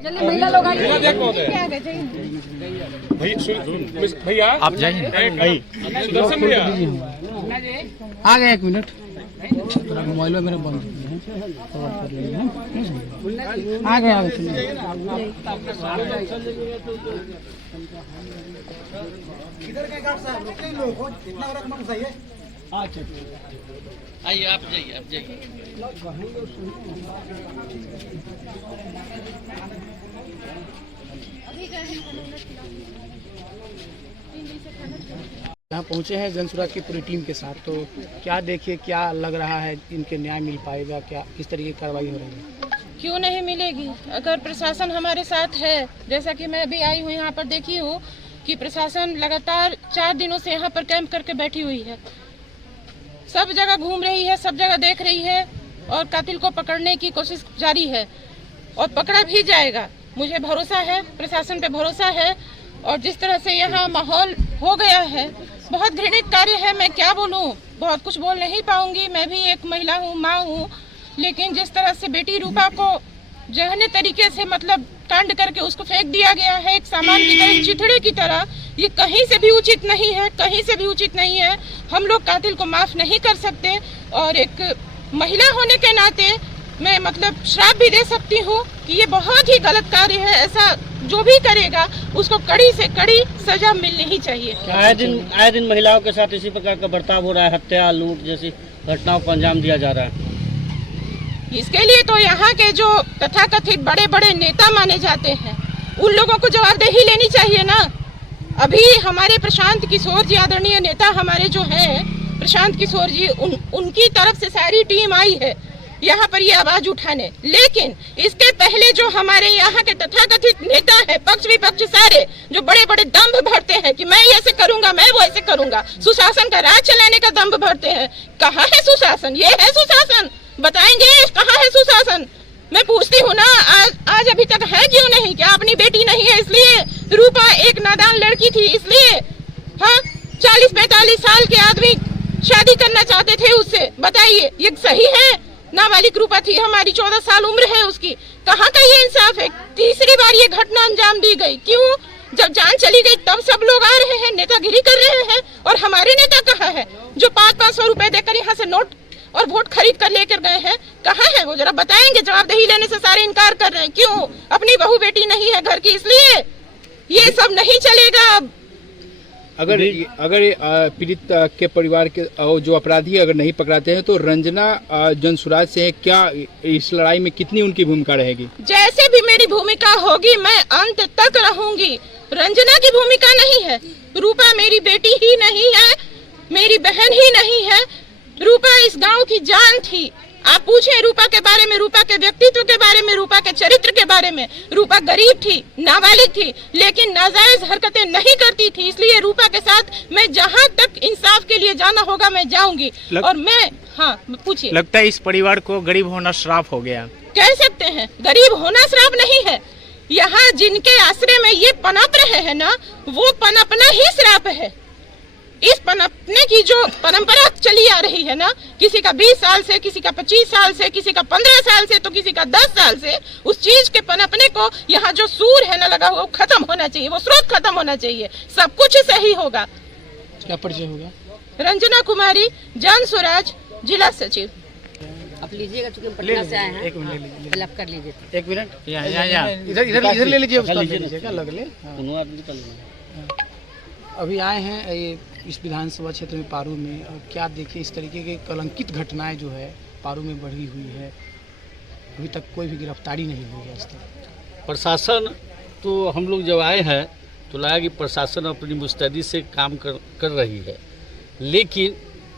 महिला लोग भैया आप जाइए सुदर्शन भैया आ गए, 1 मिनट मोबाइल में मेरे बंद आ गए आइए, आप जाइए यहाँ पहुँचे हैं जनसुराज की पूरी टीम के साथ, तो क्या देखिए क्या लग रहा है, इनके न्याय मिल पाएगा क्या, किस तरीके की कार्रवाई हो रही है? क्यों नहीं मिलेगी? अगर प्रशासन हमारे साथ है, जैसा कि मैं अभी आई हूँ यहाँ पर देखी हूँ कि प्रशासन लगातार 4 दिनों से यहाँ पर कैंप करके बैठी हुई है, सब जगह घूम रही है, सब जगह देख रही है और कातिल को पकड़ने की कोशिश जारी है और पकड़ा भी जाएगा। मुझे भरोसा है, प्रशासन पे भरोसा है। और जिस तरह से यहाँ माहौल हो गया है, बहुत घृणित कार्य है। मैं क्या बोलूँ, बहुत कुछ बोल नहीं पाऊंगी। मैं भी एक महिला हूँ, माँ हूँ, लेकिन जिस तरह से बेटी रूपा को जघन्य तरीके से मतलब कांड करके उसको फेंक दिया गया है एक सामान की तरह, चिथड़े की तरह, ये कहीं से भी उचित नहीं है, कहीं से भी उचित नहीं है। हम लोग कातिल को माफ नहीं कर सकते और एक महिला होने के नाते मैं मतलब श्राप भी दे सकती हूँ कि ये बहुत ही गलत कार्य है। ऐसा जो भी करेगा उसको कड़ी से कड़ी सजा मिलनी ही चाहिए। आए दिन महिलाओं के साथ इसी प्रकार का बर्ताव हो रहा है, हत्या लूट जैसी घटनाओं को अंजाम दिया जा रहा है। इसके लिए तो यहाँ के जो तथाकथित बड़े बड़े नेता माने जाते हैं, उन लोगों को जवाबदेही लेनी चाहिए ना। अभी हमारे प्रशांत किशोर जी, आदरणीय नेता हमारे जो हैं प्रशांत किशोर जी, उनकी तरफ से सारी टीम आई है यहाँ पर ये आवाज उठाने, लेकिन इसके पहले जो हमारे यहाँ के तथाकथित नेता है, पक्ष विपक्ष सारे, जो बड़े बड़े दम्भ भरते हैं कि मैं ऐसे करूंगा, मैं वो ऐसे करूंगा, सुशासन का राज चलाने का दम्भ भरते हैं। कहाँ है सुशासन? ये है सुशासन? बताएंगे कहाँ है सुशासन? मैं पूछती हूँ ना, आज अभी तक है क्यों नहीं? क्या अपनी बेटी नहीं है इसलिए? रूपा एक नादान लड़की थी इसलिए? हाँ, 40-45 साल के आदमी शादी करना चाहते थे उससे, बताइए ये सही है? नाबालिग रूपा थी हमारी, 14 साल उम्र है उसकी। कहाँ का ये इंसाफ है? तीसरी बार ये घटना अंजाम दी गई, क्यों? जब जान चली गई तब सब लोग आ रहे हैं, नेतागिरी कर रहे हैं, और हमारे नेता कहाँ है जो 500-500 रुपए देकर यहाँ से नोट और वोट खरीद कर लेकर गए हैं? कहाँ है वो? जरा बताएंगे। जवाबदेही लेने से सारे इनकार कर रहे हैं, क्यों? अपनी बहू बेटी नहीं है घर की इसलिए? ये सब नहीं चलेगा। अगर पीड़ित के परिवार के जो अपराधी अगर नहीं पकड़ाते हैं तो रंजना जनसुराज से है, क्या इस लड़ाई में कितनी उनकी भूमिका रहेगी? जैसे भी मेरी भूमिका होगी मैं अंत तक रहूंगी। रंजना की भूमिका नहीं है, रूपा मेरी बेटी ही नहीं है, मेरी बहन ही नहीं है, रूपा इस गांव की जान थी। आप पूछे रूपा के बारे में, रूपा के व्यक्तित्व के बारे में, रूपा के चरित्र के बारे में। रूपा गरीब थी, नाबालिग थी, लेकिन नाजायज हरकतें नहीं करती थी, इसलिए रूपा के साथ मैं जहां तक इंसाफ के लिए जाना होगा मैं जाऊंगी। और मैं, हाँ पूछिए। लगता है इस परिवार को गरीब होना श्राप हो गया? कह सकते हैं, गरीब होना श्राप नहीं है। यहाँ जिनके आश्रय में ये पनप रहे हैं ना, वो पनपना ही श्राप है। इस पनपने की जो परंपरा चली आ रही है ना, किसी का 20 साल से, किसी का 25 साल से, किसी का 15 साल से, तो किसी का 10 साल से, उस चीज के पनपने को यहाँ जो सूर है ना लगा हुआ, वो खत्म होना चाहिए, वो स्रोत खत्म होना चाहिए, सब कुछ सही होगा। क्या परिचय होगा? रंजना कुमारी, जनसुराज, जिला सचिव। आप लीजिएगा, चूंकि पटना से आए हैं। 1 मिनट ले लीजिए, फिल अप कर लीजिए। 1 मिनट यहाँ इधर ले लीजिए, उसका ले लीजिएगा, लग ले। अभी आए हैं ये इस विधानसभा क्षेत्र में पारू में, और क्या देखिए इस तरीके की कलंकित घटनाएं जो है पारू में बढ़ी हुई है, अभी तक कोई भी गिरफ्तारी नहीं हुई है। इस तरह प्रशासन तो हम लोग जब आए हैं तो लगा कि प्रशासन अपनी मुस्तैदी से काम कर रही है, लेकिन